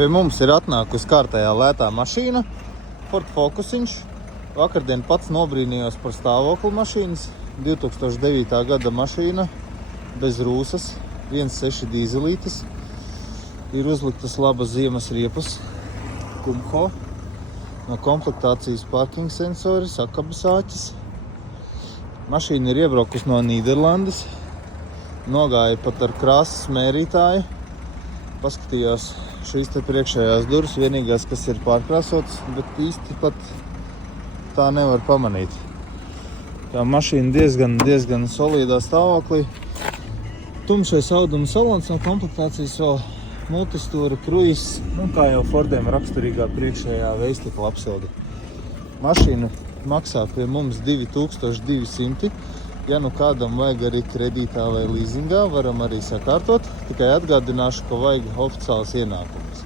Pie mums ir atnākusi kārtējā lētā mašīna, Ford Focusiņš. Vakardien pats nobrīnījos par stāvokli mašīnas. 2009. gada mašīna, bez rūsas, 1.6 dīzelītis. Ir uzliktas labas ziemas riepas, Kumho. No komplektācijas parking sensori, sakabas āķis. Mašīna ir iebraukusi no Nīderlandes. Nogāja pat ar krāsas mērītāju. Paskatījos šīs te priekšējās durvis, vienīgās, kas ir pārkrāsotas, bet īsti pat tā nevar pamanīt. Tā mašīna diezgan solīdā stāvoklī. Tumšais auduma salons no komplektācijas vēl multistūra, kruīzs, kā jau Fordiem raksturīgā priekšējā vējstikla apsilde. Mašīna maksā pie mums 2200. Ja nu kādam vajag arī kredītā vai līzingā, varam arī sakārtot. Tikai atgādināšu, ka vajag oficiāls ienākums.